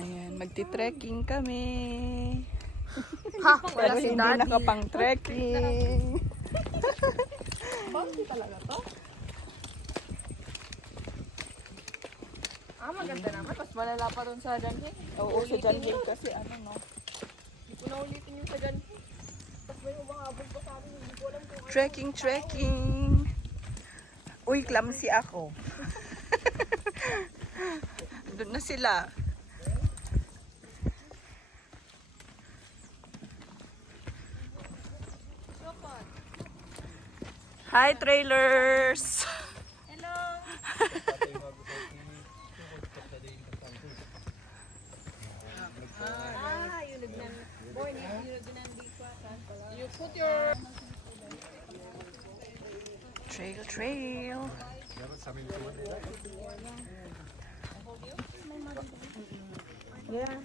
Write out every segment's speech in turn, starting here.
Ayan, magti-trekking kami. Ha, Pero hindi nakapang-trekking. Bouncy talaga to? Maganda naman. Mas malala pa rin sa Janhe. Oo, sa Janhay kasi ano no. Hindi ko na ulitin yung sa Janhe. Tapos may umahabol pa sa amin. Hindi ko alam kung ano. Trekking. Uy, clumsy ako. Doon na sila. Hi, trailers! Hello! Yung nagnan. Boy, yung nagnan di ko. You put your... Trail. Yeah.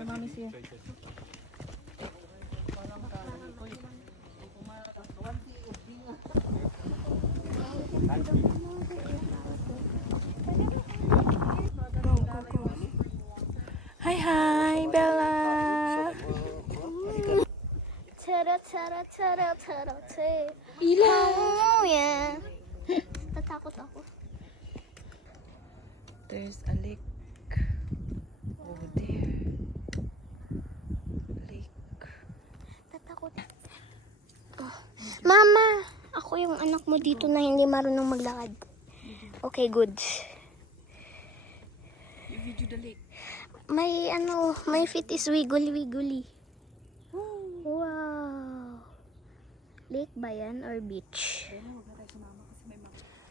Mami siya. Hi, Bella! Ilaw mo yan. Natakot ako. There's a lake over there. Lake. Natakot. Oh. Mama, ako yung anak mo dito na hindi marunong maglakad. Okay, good. You video the lake. My feet is wiggly. Wow. Lake ba yan or beach?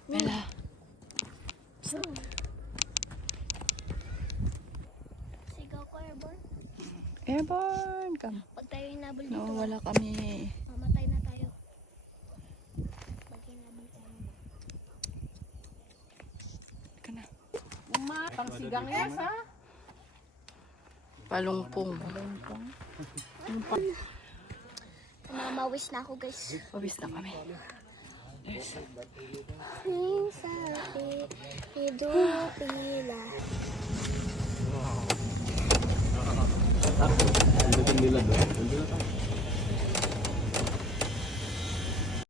Bella. Sigaw ko, airborne. Airborne, come. Pag tayo hinabol dito, No, wala kami. mamatay na tayo. Pag hinabol tayo. Ka na. Pang sigang yes, ha? Palungpong. Namamawis na ako, guys. Pabis na kami. There's Minsan, idupila. Hindi nila doon.